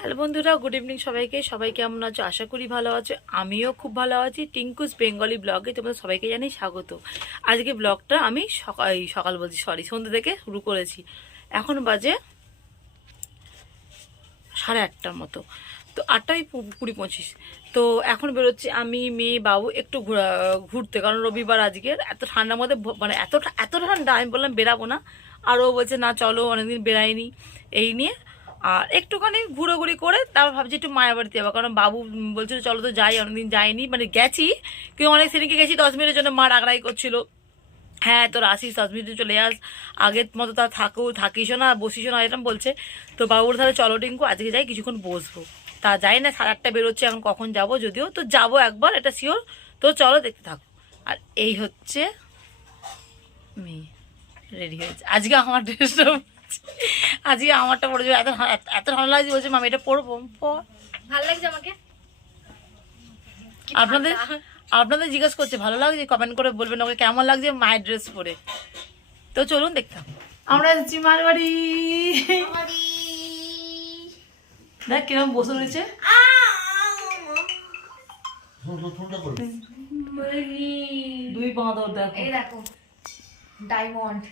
Hello বন্ধুরা, good evening সবাইকে। সবাই কেমন আছো? আশা করি ভালো আছো। আমিও খুব ভালো আছি। টিঙ্কুস বেঙ্গলি ব্লগে তোমাদের সবাইকে জানাই স্বাগত। আজকে ব্লগটা আমি সকাল বলছি, সন্ধ্যে থেকে শুরু করেছি। এখন বাজে 8:30 মতো, তো 8:20 তো এখন বেরোচ্ছি আমি, মেয়ে, বাবু একটু ঘুরতে, কারণ রবিবার আজকের। এত ঠান্ডার মধ্যে মানে এত ঠান্ডা, আমি বললাম বেরাবো না। আর ও বলছে না চলো, অনেকদিন বেরাইনি। এই নিয়ে আর একটুখানি ঘুরোঘুরি করে তারপর ভাবছি একটু মায়ের বাড়িতে যাবো, কারণ বাবু বলছিল চলো তো যাই, অনেকদিন যাইনি, মানে গেছি কিন্তু অনেক সেদিনকে গেছি 10 মিনিটের জন্য। মা রাগরাই করছিল, হ্যাঁ তোর আসিস 10 মিনিটে চলে আস, আগের মতো তা থাকিসও না, বসিসও না, এরকম বলছে। তো বাবুর তাহলে চলো টিঙ্কু আজকে যাই, কিছুক্ষণ বসবো। তা যাই না, 8:30 বেরোচ্ছে, এখন কখন যাব যদিও, তো যাবো একবার, এটা শিওর। তো চলো দেখতে থাকো। আর এই হচ্ছে মেয়ে রেডি হয়েছে। আজকে আমার ড্রেসটা, আজকে আমারটা পড়ে যাবে। এত এত ভালো লাগছে, বলছে মামি এটা পরবো। ভালো লাগছে আমাকে। আপনাদের আপনাদের জিজ্ঞেস করছে ভালো লাগছে, কমেন্ট করে বলবেন ওকে কেমন লাগছে মায়ের ড্রেস পরে। তো চলুন দেখতাম। আমরা যাচ্ছি মার বাড়ি। দেখ কিরকম বসে রয়েছে। দুই বাঁদর দেখো, এই দেখো ডায়মন্ড,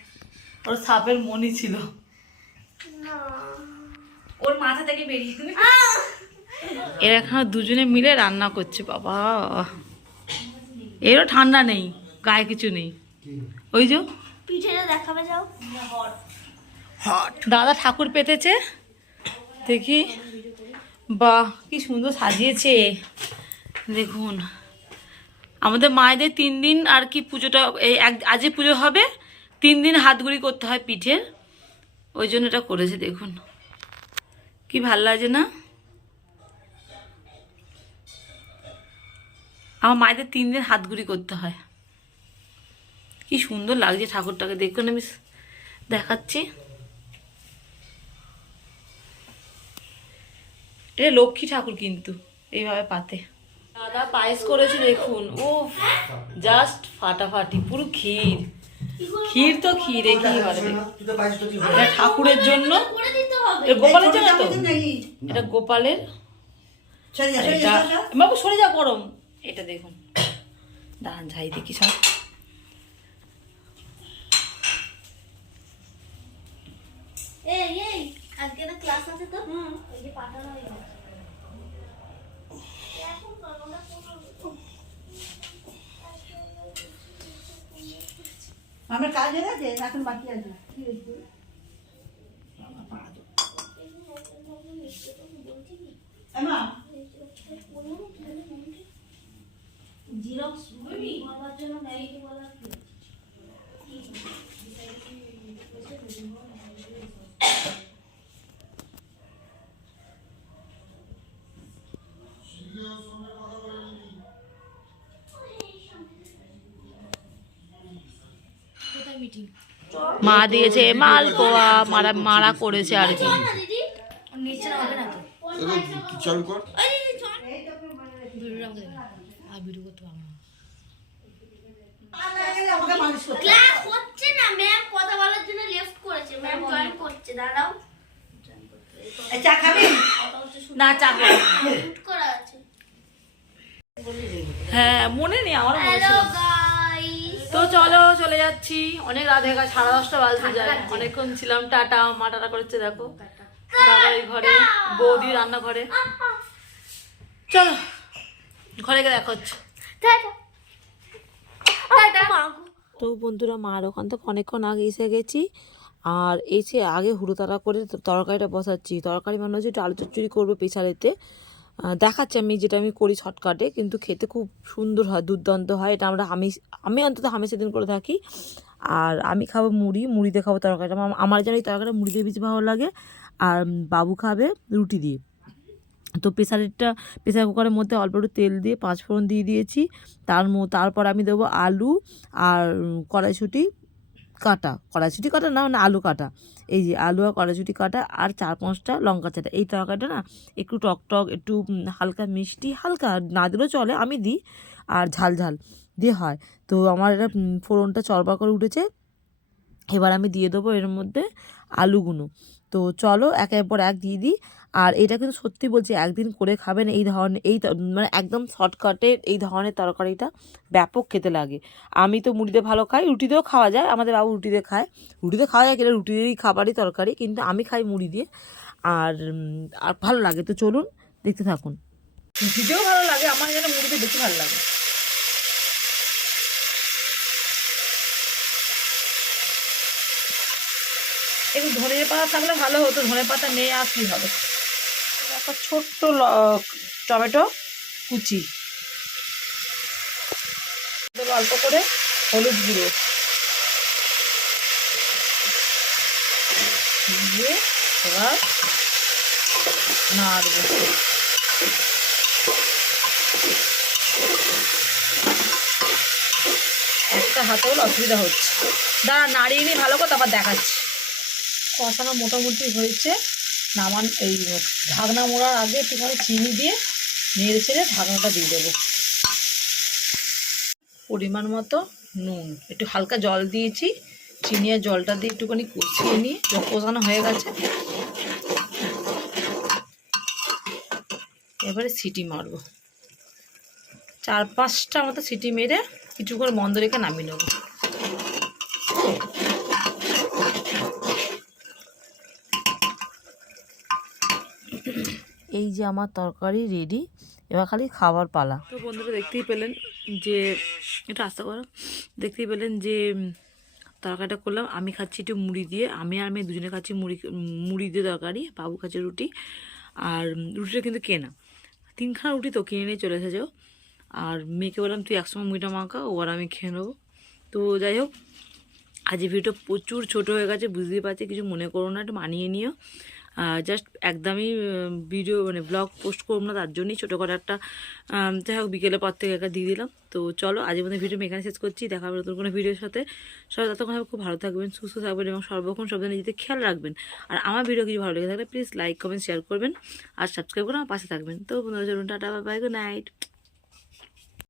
ওর সাপের মনি ছিল, ওর মাথা থেকে বেরিয়ে এরা এখন দুজনে মিলে রান্না করছে। বাবা এরও ঠান্ডা নেই, গায়ে কিছু নেই। ওই যে পিঠেটা দেখাবে যাও। দাদা ঠাকুর পেতেছে, দেখি। বাহ কি সুন্দর সাজিয়েছে দেখুন। আমাদের মায়েদের 3 দিন আর কি পুজোটা, এই আজকে পুজো হবে, 3 দিন হাতগুড়ি করতে হয় পিঠের, ওই জন্য এটা করেছে। দেখুন কি ভাল লাগছে না? আমার মায়েদের 3 দিন হাতগুড়ি করতে হয়। কি সুন্দর লাগছে ঠাকুরটাকে, দেখুন আমি দেখাচ্ছি। এটা লক্ষ্মী ঠাকুর কিন্তু, এইভাবে পাতে। দাদা পায়েস করেছে দেখুন, ও জাস্ট ফাটাফাটি, পুরো ক্ষীর। ক্ষীর তো ক্ষীরে কি হবে। এটা ঠাকুরের জন্য, এটা গোপালের জন্য তো, এটা গোপালের। এটা বাবু সরে যা, গরম। এটা দেখুন, দাঁড়ান যাই দেখি সব। এই আজকে না ক্লাস আছে তো, ওই যে পাঠানো হয়ে গেছে। আমার কাজ হয়ে গেছে, এখন বাকি আছে। কি হয়েছে? এমা জিরক্স বাবার জন্য মেরিটি বলা মিটিং মা দিয়েছে মালপোয়া, মারা করেছে আর কি। দিদি নিচে হবে না তো, চালু কর। ভিডিও করতে পারবো না। ওকে মালিশ করতে হবে। ক্লাস হচ্ছে না, ম্যাম কথা বলার জন্য লেফট করেছে, ম্যাম জয়েন করছে, দাঁড়াও। এই চা খাবি? না চা খাবো না। শুট করা আছে। হ্যাঁ মনে নেই, আমারও মনে হ্যালো ছিল। গাইস, তো চলো চলে যাচ্ছি, অনেক রাত হয়ে গেছে, 10:30 বাজতে যায়। অনেকক্ষণ ছিলাম, টাটা। মা টাটা করেছে দেখো, দাদার ঘরে, বৌদি রান্নাঘরে। চলো ঘরে গিয়ে দেখা হচ্ছে। Tata tata. তো বন্ধুরা, মার ওখান থেকে অনেকক্ষণ আগে এসে গেছি, আর এসে আগে হুড়োতাড়া করে তরকারিটা বসাচ্ছি। তরকারি মনে হচ্ছে একটু আলু চচ্চড়ি করবো প্রেসারেতে। দেখাচ্ছি আমি যেটা আমি করি শর্টকাটে, কিন্তু খেতে খুব সুন্দর হয়, দুর্দান্ত হয়। এটা আমি অন্তত হামেশা দিন করে থাকি। আর আমি খাবো মুড়ি দিয়ে খাবো তরকারিটা। আমার যেন এই তরকারিটা মুড়ি দিয়ে বেশি ভালো লাগে, আর বাবু খাবে রুটি দিয়ে। তো প্রেসার কুকারের মধ্যে অল্প একটু তেল দিয়ে 5 ফোড়ন দিয়ে দিয়েছি। তারপর আমি দেবো আলু আর কড়াইশুঁটি কাটা না, মানে আলু কাটা। এই যে আলু আর কড়াইশুঁটি কাটা, আর 4-5টা লঙ্কা চাটা। এই তরকারিটা না একটু টক একটু হালকা মিষ্টি, হালকা না দিলেও চলে, আমি দিই, আর ঝাল দিয়ে হয়। তো আমার এটা ফোড়নটা চড়বা করে উঠেছে। এবার আমি দিয়ে দেবো এর মধ্যে আলুগুলো। তো চলো একের পর এক দিয়ে দিই। আর এটা কিন্তু সত্যি বলছি, একদিন করে খাবেন এই ধরনের, মানে একদম শর্টকাটের এই ধরনের তরকারিটা ব্যাপক খেতে লাগে। আমি তো মুড়িতে ভালো খাই, রুটিতেও খাওয়া যায়, আমাদের বাবু রুটিতে খায়, রুটিতে খাওয়া যায় কিনা রুটিরই খাবারই তরকারি, কিন্তু আমি খাই মুড়ি দিয়ে। আর আর ভালো লাগে। তো চলুন দেখতে থাকুন। রুটিতেও ভালো লাগে, আমার যেন মুড়িতে বেশি ভালো লাগে। একটু ধনে পাতা থাকলে ভালো হতো, ধনে পাতা নেই আর কি হবে। একটা ছোট্ট টমেটো কুচি, অল্প করে হলুদ গুঁড়ো দিয়ে এবার নাড়বো। একটা হাতে হলে অসুবিধা হচ্ছে, দাঁড়া নাড়িয়ে নিয়ে ভালো করে তারপর দেখাচ্ছি। কষানো মোটামুটি হয়েছে, নামান এই ঢাকনা মোড়ার আগে একটুখানি চিনি দিয়ে নেড়ে চেড়ে ঢাকনাটা দিয়ে দেবো। পরিমাণ মতো নুন, একটু হালকা জল দিয়েছি, চিনি আর জলটা দিয়ে একটুখানি কষিয়ে নিয়ে কষানো হয়ে গেছে, এবারে সিটি মারবো। 4-5টা মতো সিটি মেরে কিছু করে বন্ধ রেখে নামিয়ে নেবো। এই যে আমার তরকারি রেডি, এবার খালি খাবার পালা। তো বন্ধুরা দেখতেই পেলেন যে, এটা আস্তে করো, দেখতেই পেলেন যে তরকারিটা করলাম। আমি খাচ্ছি একটু মুড়ি দিয়ে, আমি আর মেয়ে দুজনে খাচ্ছি মুড়ি দিয়ে তরকারি, বাবু খাচ্ছে রুটি। আর রুটিটা কিন্তু কেনা, 3খানা রুটি তো কিনে নিয়ে চলে এসেছে। আর মেয়েকে বললাম তুই একসঙ্গে মুড়িটা মাখা, ও আর আমি খেয়ে নেবো। তো যাই হোক, আজ এই ভিডিওটা প্রচুর ছোট হয়ে গেছে, বুঝতেই পারছি, কিছু মনে করো না, একটু মানিয়ে নিও। জাস্ট একদমই ভিডিও মানে ব্লগ পোস্ট করব না, তার জন্যই ছোটো করে একটা যাই হোক বিকেলের পর থেকে একটা দিয়ে দিলাম। তো চলো আজের মধ্যে ভিডিও আমি এখানে শেষ করছি, দেখা হবে নতুন কোনো ভিডিওর সাথে। সবাই ততক্ষণ খুব ভালো থাকবেন, সুস্থ থাকবেন এবং সর্বক্ষণ সব নিজেদের খেয়াল রাখবেন। আর আমার ভিডিও কিছু ভালো লেগে থাকলে প্লিজ লাইক কমেন্ট শেয়ার করবেন আর সাবস্ক্রাইব করে আমার পাশে থাকবেন। তো বন্ধুরা চলুন, tata, bye bye, good night.